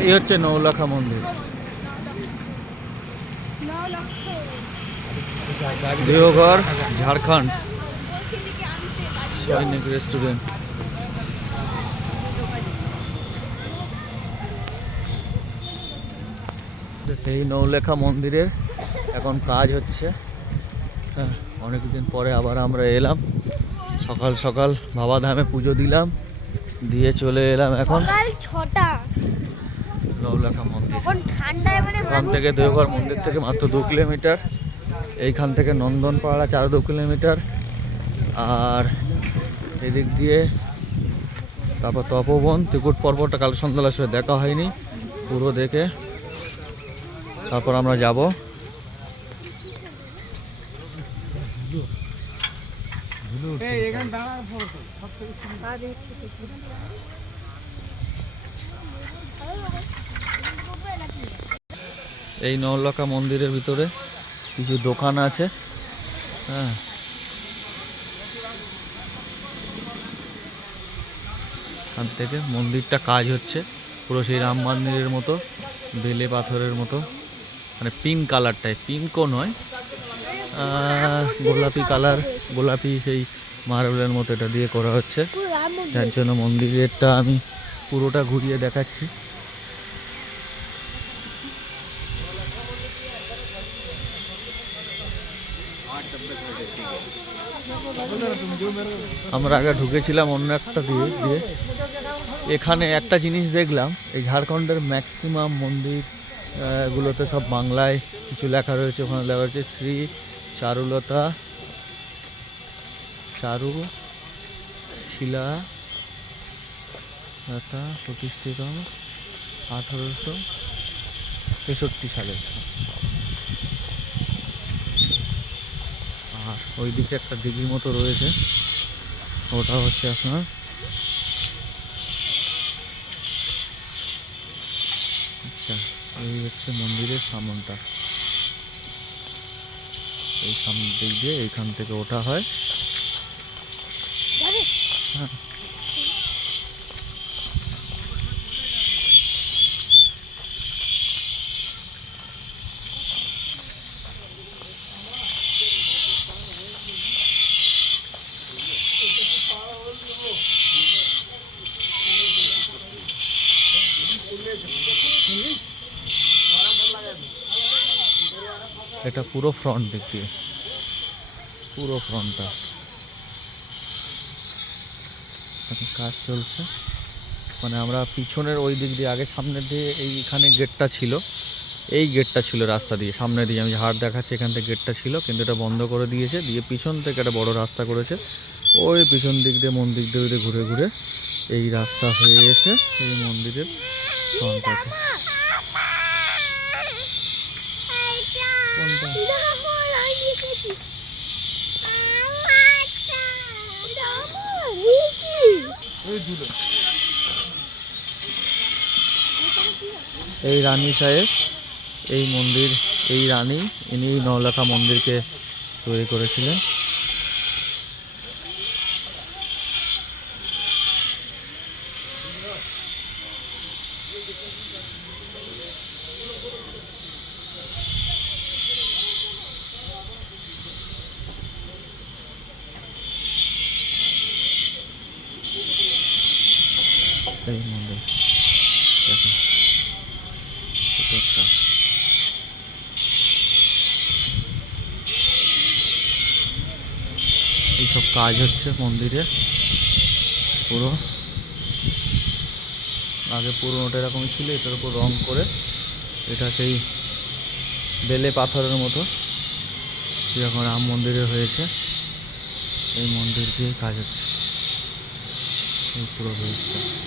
এই হচ্ছে নৌলাখা মন্দির। দেওঘর ঝাড়খণ্ড। সৈনিক রেস্টুরেন্ট এই নৌলেখা মন্দিরের এখন কাজ হচ্ছে। হ্যাঁ অনেকদিন পরে আবার আমরা এলাম। সকাল সকাল বাবা ধামে পুজো দিলাম, দিয়ে চলে এলাম এখন। ছটা। নৌলেখা মন্দির। মানে ওখান থেকে দেওঘর মন্দির থেকে মাত্র দু কিলোমিটার। এইখান থেকে নন্দনপাড়া চার দু কিলোমিটার। আর এদিক দিয়ে তারপর তপবন ত্রিকুট পর্বটা কাল সন্ধ্যাবেলার সাথে দেখা হয়নি পুরো দেখে। তারপর আমরা যাব। এই নৌলকা মন্দিরের ভিতরে কিছু দোকান আছে। হ্যাঁ। এখান থেকে মন্দিরটা কাজ হচ্ছে পুরো সেই রাম মন্দিরের মতো বেলে পাথরের মতো। মানে পিঙ্ক কালারটায় পিঙ্কও নয় গোলাপি কালার গোলাপি সেই মার্বেলের মতো এটা দিয়ে করা হচ্ছে। যার জন্য মন্দিরেরটা আমি পুরোটা ঘুরিয়ে দেখাচ্ছি। আমরা আগে ঢুকেছিলাম অন্য একটা দিয়ে দিয়ে। এখানে একটা জিনিস দেখলাম, এই ঝাড়খণ্ডের ম্যাক্সিমাম মন্দির গুলোতে সব বাংলায় কিছু লেখা রয়েছে। ওখানে লেখা রয়েছে শ্রী চারুলতা, চারু শিলা, লতা প্রতিষ্ঠিত আঠারোশো তেষট্টি সালে। আর ওই দিকে একটা দিঘির মতো রয়েছে। ওটা হচ্ছে আপনার আচ্ছা এই হচ্ছে মন্দিরের সামনটা। এই সামনের দিক দিয়ে এইখান থেকে ওঠা হয়। হ্যাঁ। এটা পুরো ফ্রন্ট দিক দিয়ে পুরো ফ্রন্টটা কাজ চলছে। মানে আমরা পিছনের ওই দিক দিয়ে, আগে সামনের দিয়ে এইখানে গেটটা ছিল। এই গেটটা ছিল রাস্তা দিয়ে। সামনে দিয়ে আমি হাট দেখাচ্ছি, এখান থেকে গেটটা ছিল। কিন্তু এটা বন্ধ করে দিয়েছে। দিয়ে পিছন থেকে একটা বড় রাস্তা করেছে। ওই পিছন দিক দিয়ে, মন্দির দিয়ে ঘুরে ঘুরে এই রাস্তা হয়ে এসে এই মন্দিরের এই রানী সাহেব এই মন্দির এই রানী ইনি নওলাখা মন্দিরকে তৈরি করেছিলেন। এই মন্দির এইসব কাজ হচ্ছে মন্দিরে পুরো আগে পুরোনোটা এরকমই ছিল এটার উপর রং করে এটা সেই বেলে পাথরের মতো যেরকম রাম মন্দিরে হয়েছে এই মন্দির দিয়ে কাজ হচ্ছে এই পুরো জিনিসটা